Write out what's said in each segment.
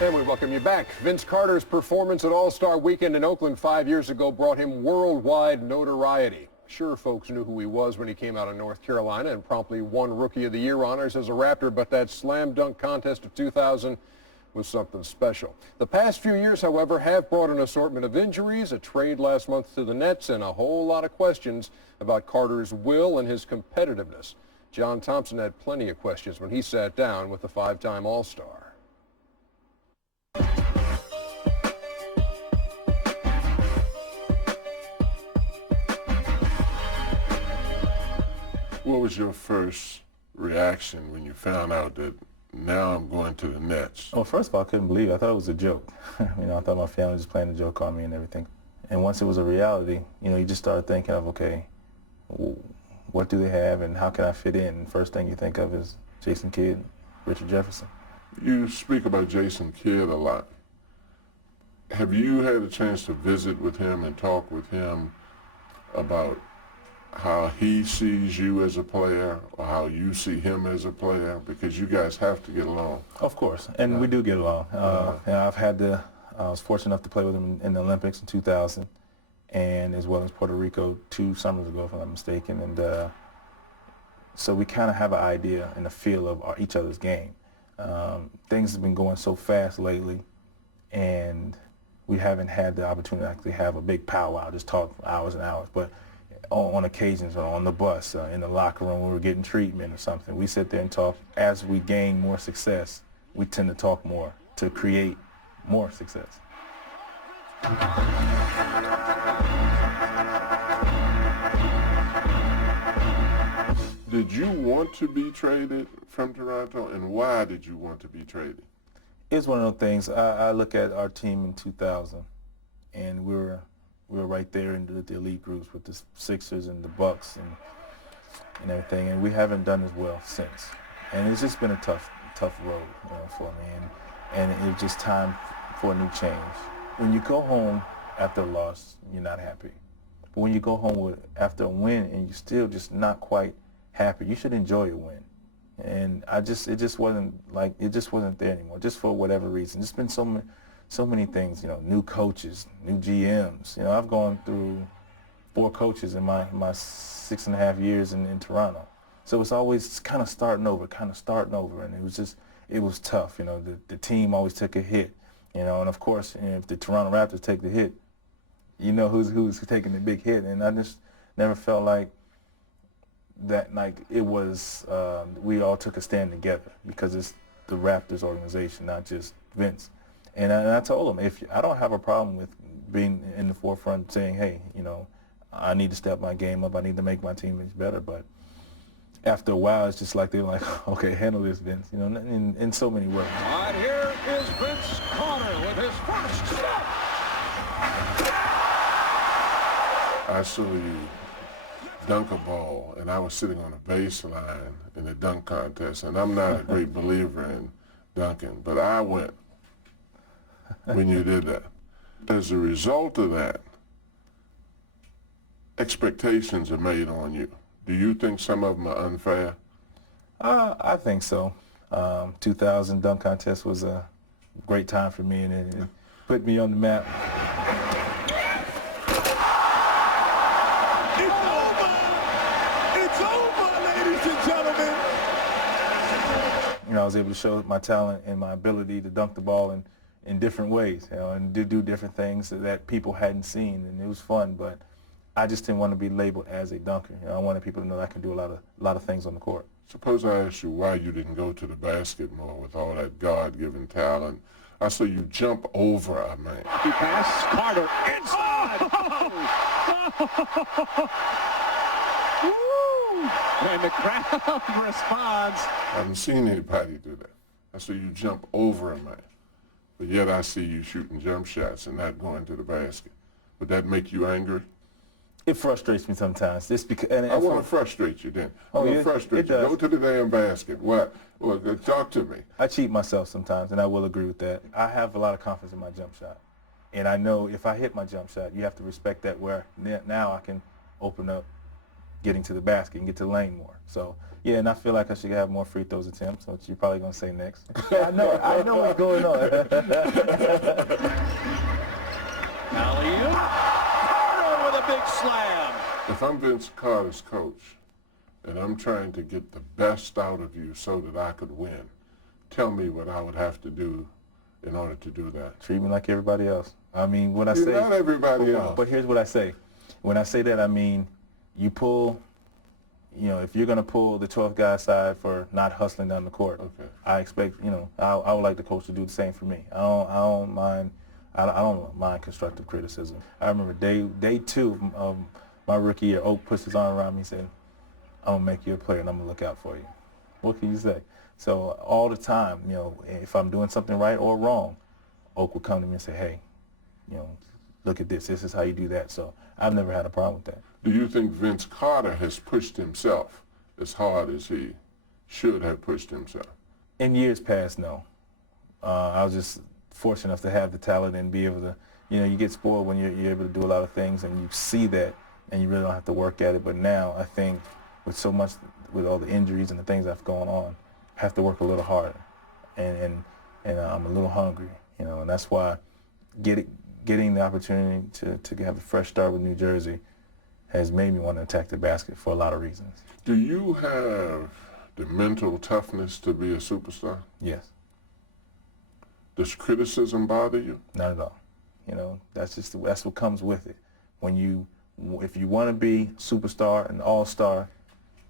And we welcome you back. Vince Carter's performance at All-Star Weekend in Oakland 5 years ago brought him worldwide notoriety. Sure, folks knew who he was when he came out of North Carolina and promptly won Rookie of the Year honors as a Raptor, but that slam dunk contest of 2000 was something special. The past few years, however, have brought an assortment of injuries, a trade last month to the Nets, and a whole lot of questions about Carter's will and his competitiveness. John Thompson had plenty of questions when he sat down with the five-time All-Star. What was your first reaction when you found out that now I'm going to the Nets? Well, first of all, I couldn't believe it. I thought it was a joke. I thought my family was playing a joke on me and everything. And once it was a reality, you just started thinking of, okay, what do they have and how can I fit in? And first thing you think of is Jason Kidd, Richard Jefferson. You speak about Jason Kidd a lot. Have you had a chance to visit with him and talk with him about how he sees you as a player or how you see him as a player? Because you guys have to get along. Of course, and we do get along. I was fortunate enough to play with him in the Olympics in 2000 and as well as Puerto Rico 2 summers ago, if I'm not mistaken. And so we kind of have an idea and a feel of each other's game. Things have been going so fast lately, and we haven't had the opportunity to actually have a big powwow, just talk for hours and hours. But on occasions, or on the bus, in the locker room when we're getting treatment or something, we sit there and talk. As we gain more success, we tend to talk more to create more success. Did you want to be traded from Toronto, and why did you want to be traded? It's one of those things. I look at our team in 2000, and we were right there in the elite groups with the Sixers and the Bucks and everything, and we haven't done as well since. And it's just been a tough road for me, and it was just time for a new change. When you go home after a loss, you're not happy. But when you go home after a win and you're still just not quite happy, you should enjoy your win. And it just wasn't there anymore, just for whatever reason. There's been so many things, new coaches, new GMs. I've gone through 4 coaches in my 6.5 years in Toronto. So it's always kind of starting over, and it was tough. The team always took a hit, and of course, if the Toronto Raptors take the hit, who's taking the big hit. And I just never felt like that, like it was, we all took a stand together, because it's the Raptors organization, not just Vince. And I told him, I don't have a problem with being in the forefront saying, hey, I need to step my game up. I need to make my teammates better. But after a while, it's just like they're like, okay, handle this, Vince, in so many ways. And here is Vince Carter with his first step. I saw you dunk a ball, and I was sitting on a baseline in the dunk contest, and I'm not a great believer in dunking, but I went when you did that. As a result of that, expectations are made on you. Do you think some of them are unfair? I think so. 2000 dunk contest was a great time for me, and it put me on the map. It's over, ladies and gentlemen. I was able to show my talent and my ability to dunk the ball in different ways, and to do different things that people hadn't seen, and it was fun. But I just didn't want to be labeled as a dunker. I wanted people to know that I can do a lot of things on the court. Suppose I asked you why you didn't go to the basket more with all that God-given talent. I saw you jump over a man. He pass, Carter inside. And the crowd responds. I haven't seen anybody do that. I saw you jump over a man. But yet I see you shooting jump shots and not going to the basket. Would that make you angry? It frustrates me sometimes. Just because, I want to frustrate you then. I want to frustrate you. Go to the damn basket. What? Well, talk to me. I cheat myself sometimes, and I will agree with that. I have a lot of confidence in my jump shot. And I know if I hit my jump shot, you have to respect that, where now I can open up getting to the basket and get to the lane more. So, yeah, and I feel like I should have more free throws attempts, which you're probably going to say next. I know what's going on. Alley-oop. Carter with a big slam. If I'm Vince Carter's coach and I'm trying to get the best out of you so that I could win, tell me what I would have to do in order to do that. Treat me like everybody else. I mean, when I You're say... not everybody else. But here's what I say. When I say that, I mean you pull, if you're going to pull the 12th guy aside for not hustling down the court, okay. I expect, I would like the coach to do the same for me. I don't mind constructive criticism. I remember day 2 of my rookie year, Oak puts his arm around me and said, I'm going to make you a player and I'm going to look out for you. What can you say? So all the time, if I'm doing something right or wrong, Oak would come to me and say, hey, look at this. This is how you do that. So I've never had a problem with that. Do you think Vince Carter has pushed himself as hard as he should have pushed himself? In years past, no. I was just fortunate enough to have the talent and be able to, you get spoiled when you're able to do a lot of things and you see that and you really don't have to work at it. But now I think with all the injuries and the things that's going on, I have to work a little harder. And I'm a little hungry, and that's why getting the opportunity to have a fresh start with New Jersey has made me want to attack the basket for a lot of reasons. Do you have the mental toughness to be a superstar? Yes. Does criticism bother you? Not at all. That's what comes with it. If you want to be superstar and all-star,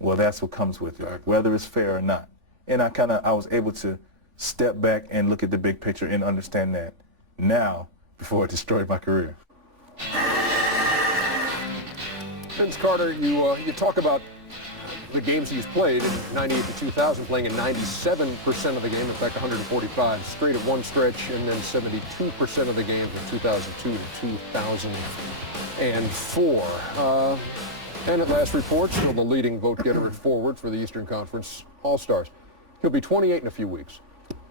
well, that's what comes with it, whether it's fair or not. And I was able to step back and look at the big picture and understand that now before it destroyed my career. Vince Carter, you talk about the games he's played in 98 to 2000, playing in 97% of the game, in fact 145 straight at one stretch, and then 72% of the games in 2002 to 2004. And at last report, still the leading vote-getter at forward for the Eastern Conference All-Stars. He'll be 28 in a few weeks.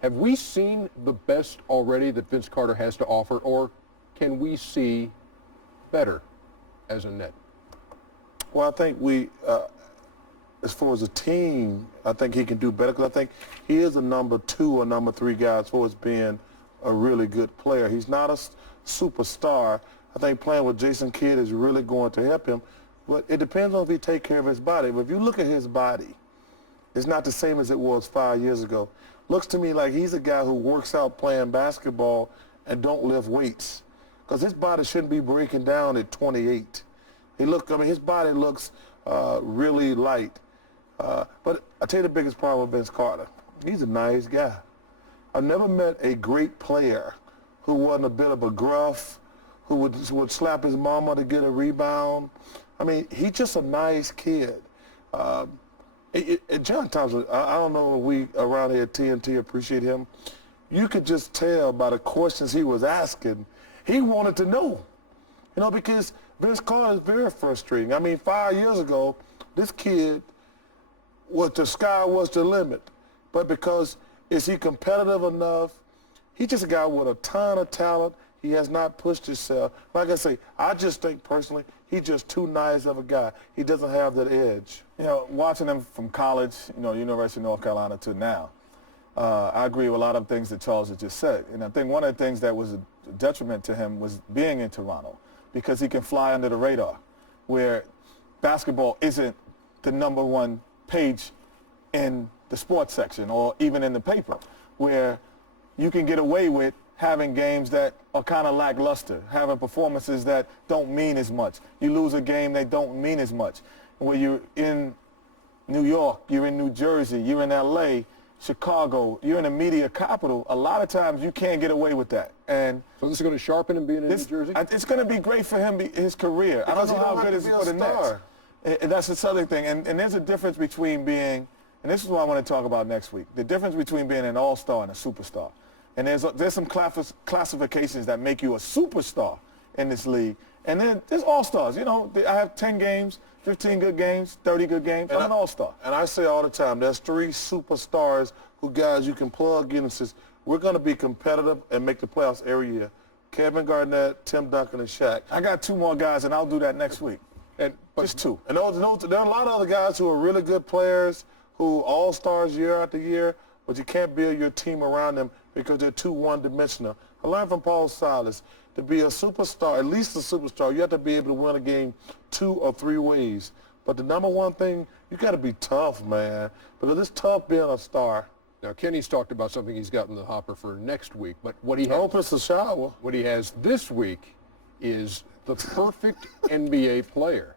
Have we seen the best already that Vince Carter has to offer, or can we see better as a net? Well, I think as far as a team, I think he can do better because I think he is a number 2 or number 3 guy as far as being a really good player. He's not a superstar. I think playing with Jason Kidd is really going to help him. But it depends on if he take care of his body. But if you look at his body, it's not the same as it was 5 years ago. Looks to me like he's a guy who works out playing basketball and don't lift weights because his body shouldn't be breaking down at 28. His body looks really light. But I tell you the biggest problem with Vince Carter. He's a nice guy. I've never met a great player who wasn't a bit of a gruff, who would slap his mama to get a rebound. I mean, he's just a nice kid. John Thompson, I don't know if we around here at TNT appreciate him. You could just tell by the questions he was asking, he wanted to know. Because Vince Carter is very frustrating. I mean, 5 years ago, this kid, the sky was the limit. But because is he competitive enough? He's just a guy with a ton of talent. He has not pushed himself. Like I say, I just think personally, he's just too nice of a guy. He doesn't have that edge. Watching him from college, University of North Carolina to now, I agree with a lot of things that Charles had just said. And I think one of the things that was a detriment to him was being in Toronto because he can fly under the radar, where basketball isn't the number 1 page in the sports section or even in the paper, where you can get away with having games that are kind of lackluster, having performances that don't mean as much. You lose a game that don't mean as much. Where you're in New York, you're in New Jersey, you're in L.A., Chicago, you're in the media capital, a lot of times you can't get away with that. And so this is going to sharpen him being in New Jersey? It's going to be great for him, his career. I don't know how good it is for the Nets. And that's the other thing. And there's a difference between being, and this is what I want to talk about next week, the difference between being an all-star and a superstar. And there's some classifications that make you a superstar in this league. And then there's all-stars. I have 10 games, 15 good games, 30 good games. I'm an all-star. And I say all the time, there's 3 superstars who guys you can plug in and says, we're going to be competitive and make the playoffs every year. Kevin Garnett, Tim Duncan, and Shaq. I got 2 more guys, and I'll do that next week. And Just two. And there are a lot of other guys who are really good players, who all-stars year after year, but you can't build your team around them because they're too one-dimensional. I learned from Paul Silas, to be a superstar, at least a superstar, you have to be able to win a game 2 or 3 ways. But the number one thing, you got to be tough, man, because it's tough being a star. now Kenny's talked about something he's got in the hopper for next week, but what he I hope it's a shower. has this week is the perfect NBA player.